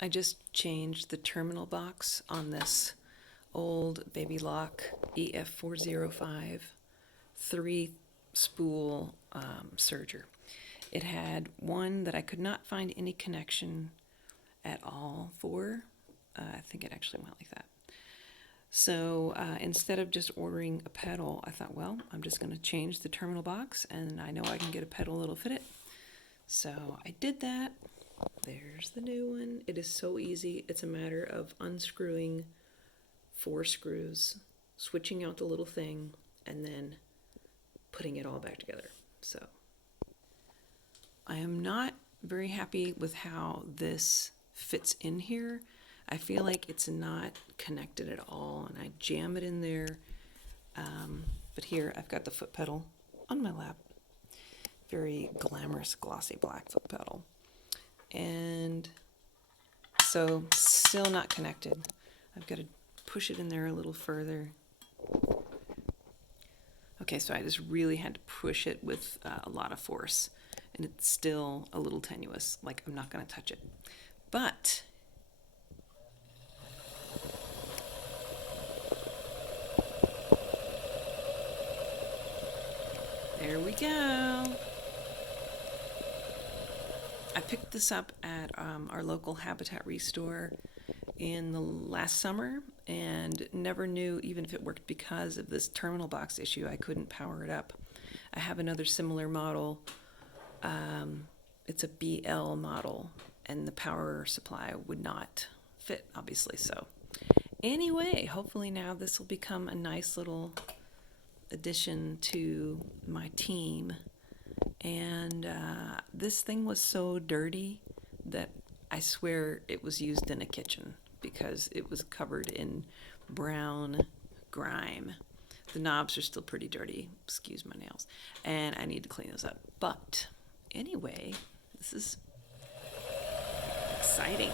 I just changed the terminal box on this old Baby Lock EF-405 three spool serger. It had one that I could not find any connection at all for. I think it actually went like that. So instead of just ordering a pedal, I thought, well, I'm just going to change the terminal box, and I know I can get a pedal that'll fit it. So I did that. There's the new one. It is so easy. It's a matter of unscrewing 4 screws, switching out the little thing, and then putting it all back together. So I am not very happy with how this fits in here. I feel like it's not connected at all, and I jam it in there. But here I've got the foot pedal on my lap. Very glamorous, glossy black foot pedal. And so still not connected. I've got to push it in there a little further. Okay, so I just really had to push it with a lot of force, and it's still a little tenuous, like I'm not going to touch it. But there we go. I picked this up at our local Habitat Restore in the last summer and never knew even if it worked because of this terminal box issue. I couldn't power it up. I have another similar model. It's a BL model, and the power supply would not fit, obviously. So anyway, hopefully now this will become a nice little addition to my team. And this thing was so dirty that I swear it was used in a kitchen because it was covered in brown grime. The knobs are still pretty dirty, excuse my nails, and I need to clean those up. But anyway, this is exciting.